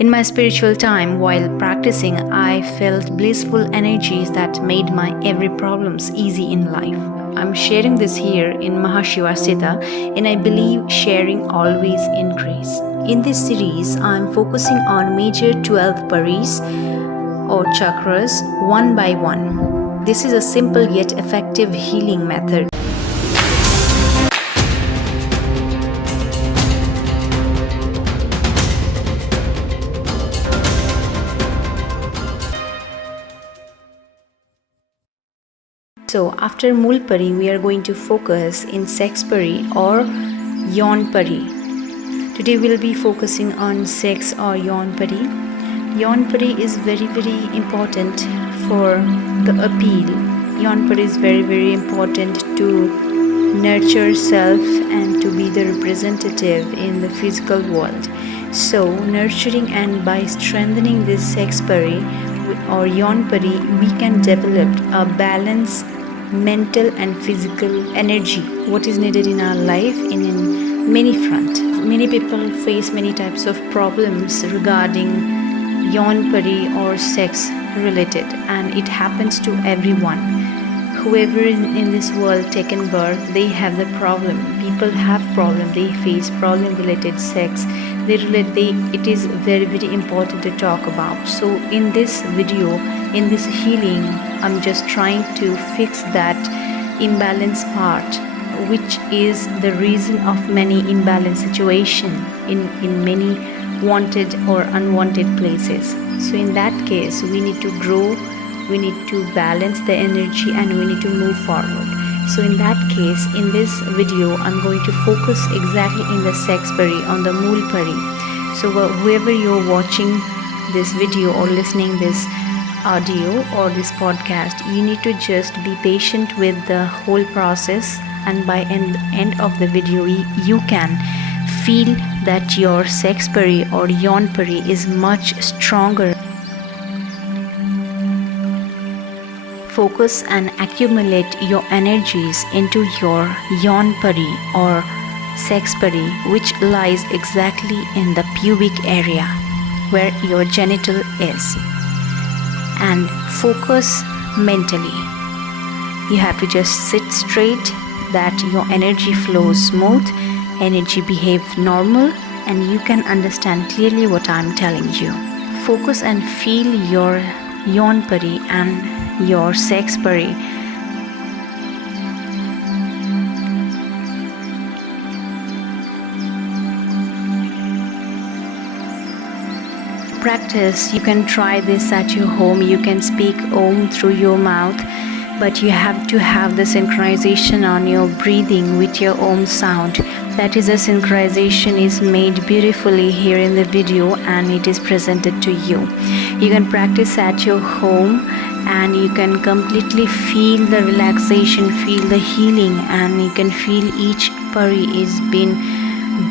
In my spiritual time, while practicing, I felt blissful energies that made my every problems easy in life. I'm sharing this here in Maha Shivasthitaa, and I believe sharing always increase. In this series, I'm focusing on major 12 paris or chakras one by one. This is a simple yet effective healing method. So after Mool Pari, we are going to focus in Sex Pari or YOUN Pari. Today we'll be focusing on sex or YOUN Pari. YOUN Pari is very important for the appeal. YOUN Pari is very important to nurture self and to be the representative in the physical world. So nurturing and by strengthening this Sex Pari or YOUN Pari, we can develop a balanced mental and physical energy, what is needed in our life in many fronts. Many people face many types of problems regarding YOUN Pari or sex related, and it happens to everyone. Whoever in this world taken birth, they have the problem. People have problem, they face problem related sex. It is very important to talk about. So in this video, in this healing, I'm just trying to fix that imbalance part, which is the reason of many imbalance situation in many wanted or unwanted places. So in that case, we need to grow, we need to balance the energy, and we need to move forward. So in that case, in this video, I'm going to focus exactly in the Sex Pari, on the Mool Pari. So whoever you're watching this video or listening this audio or this podcast, you need to just be patient with the whole process, and by end of the video, you can feel that your Sex Pari or YOUN Pari is much stronger. Focus and accumulate your energies into your YOUN Pari or Sex Pari, which lies exactly in the pubic area where your genital is. And focus mentally. You have to just sit straight, that your energy flows smooth, energy behaves normal, and you can understand clearly what I'm telling you. Focus and feel your YOUN Pari and your Sex Pari. Practice, you can try this at your home. You can speak Om through your mouth, but you have to have the synchronization on your breathing with your Om sound. That is, a synchronization is made beautifully here in the video, and it is presented to you. You can practice at your home, and you can completely feel the relaxation, feel the healing, and you can feel each pari is been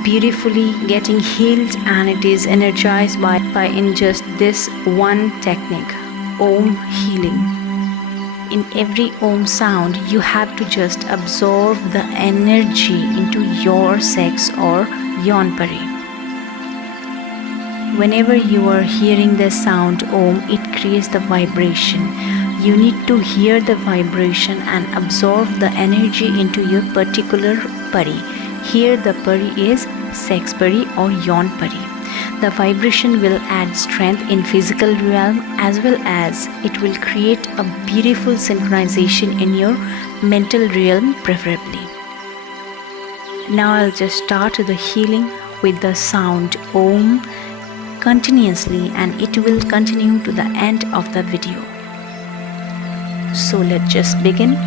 beautifully getting healed, and it is energized by in just this one technique, Om healing. In every Om sound, you have to just absorb the energy into your sex or YOUN Pari. Whenever you are hearing the sound Om, it creates the vibration. You need to hear the vibration and absorb the energy into your particular pari. Here the pari is Sex Pari or YOUN Pari. The vibration will add strength in physical realm, as well as it will create a beautiful synchronization in your mental realm preferably. Now I'll just start the healing with the sound Om continuously, and it will continue to the end of the video. So let's just begin.